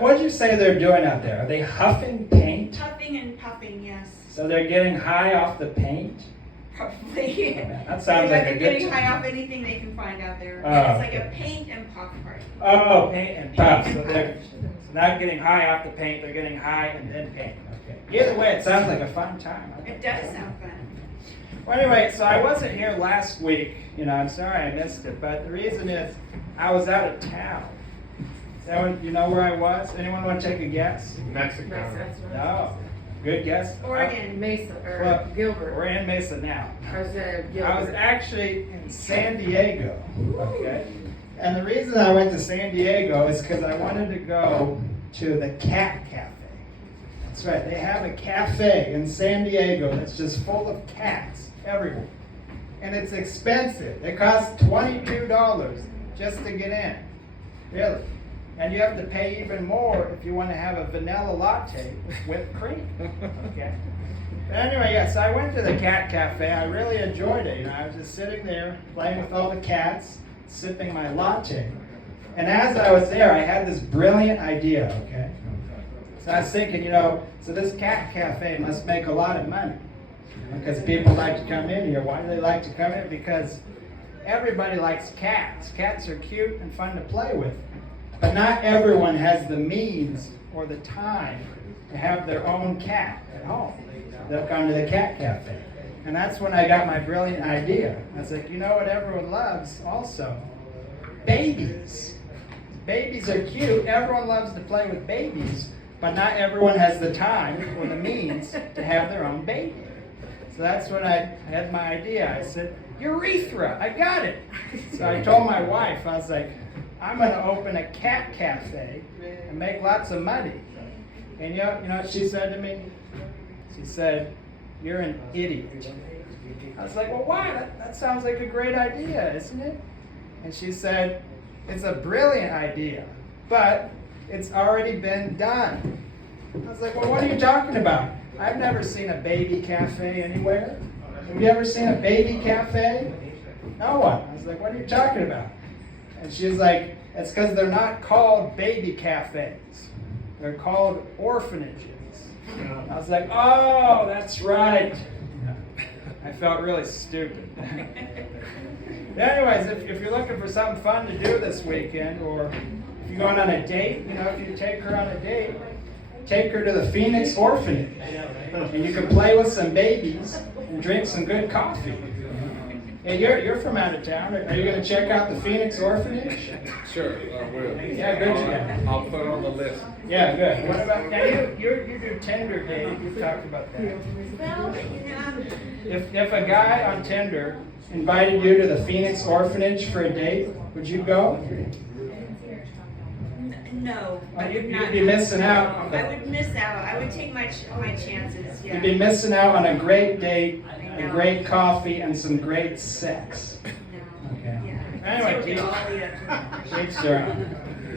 What did you say they're doing out there? Are they huffing paint? Huffing and puffing, yes. So they're getting high off the paint? Probably. That sounds like a good getting time. high off anything they can find out there. Oh, It's like okay. a paint and puff party. Oh, paint and puff. Paint So and they're puff. not getting high off the paint, they're getting high and then paint. Okay. Either way, it sounds like a fun time. It does sound fun. Well, anyway, so I wasn't here last week. I'm sorry I missed it, but the reason is I was out of town. You know where I was? Anyone want to take a guess? Mexico. No. Good guess? Oregon. Mesa, or Well, Gilbert. We're in Mesa now. Or is that Gilbert? I was actually in San Diego, okay? And the reason I went to San Diego is because I wanted to go to the Cat Cafe. That's right, they have a cafe in San Diego that's just full of cats everywhere. And it's expensive. It costs $22 just to get in. Really. And you have to pay even more if you want to have a vanilla latte with whipped cream. Okay. But anyway, yes, I went to the Cat Cafe. I really enjoyed it. I was just sitting there playing with all the cats, sipping my latte. And as I was there, I had this brilliant idea, okay? So I was thinking, so this Cat Cafe must make a lot of money because people like to come in here. Why do they like to come in? Because everybody likes cats. Cats are cute and fun to play with. But not everyone has the means or the time to have their own cat at home. They'll come to the Cat Cafe. And that's when I got my brilliant idea. I was like, you know what everyone loves also? Babies. Babies are cute. Everyone loves to play with babies, but not everyone has the time or the means to have their own baby. So that's when I had my idea. I said, urethra, I got it. So I told my wife, I was like, I'm going to open a cat cafe and make lots of money. And you know what she said to me? She said, you're an idiot. I was like, well, why? That sounds like a great idea, isn't it? And she said, it's a brilliant idea, but it's already been done. I was like, well, what are you talking about? I've never seen a baby cafe anywhere. Have you ever seen a baby cafe? No one. I was like, what are you talking about? And she's like, it's because they're not called baby cafes. They're called orphanages. I was like, oh, that's right. I felt really stupid. Anyways, if you're looking for something fun to do this weekend, or if you're going on a date, if you take her on a date, take her to the Phoenix Orphanage. And you can play with some babies and drink some good coffee. Hey, you're from out of town. Are you going to check out the Phoenix Orphanage? Sure, I will. Yeah, good job. I'll put it on the list. Yeah, good. What about now? You do Tinder date. You talked about that. Well, If a guy on Tinder invited you to the Phoenix Orphanage for a date, would you go? no. You'd be missing out. I would miss out. I would take my chances, yeah. You'd be missing out on a great date, a great coffee, and some great sex. No. Okay. Yeah. Anyway, So it'll all lead up to that. Each their own.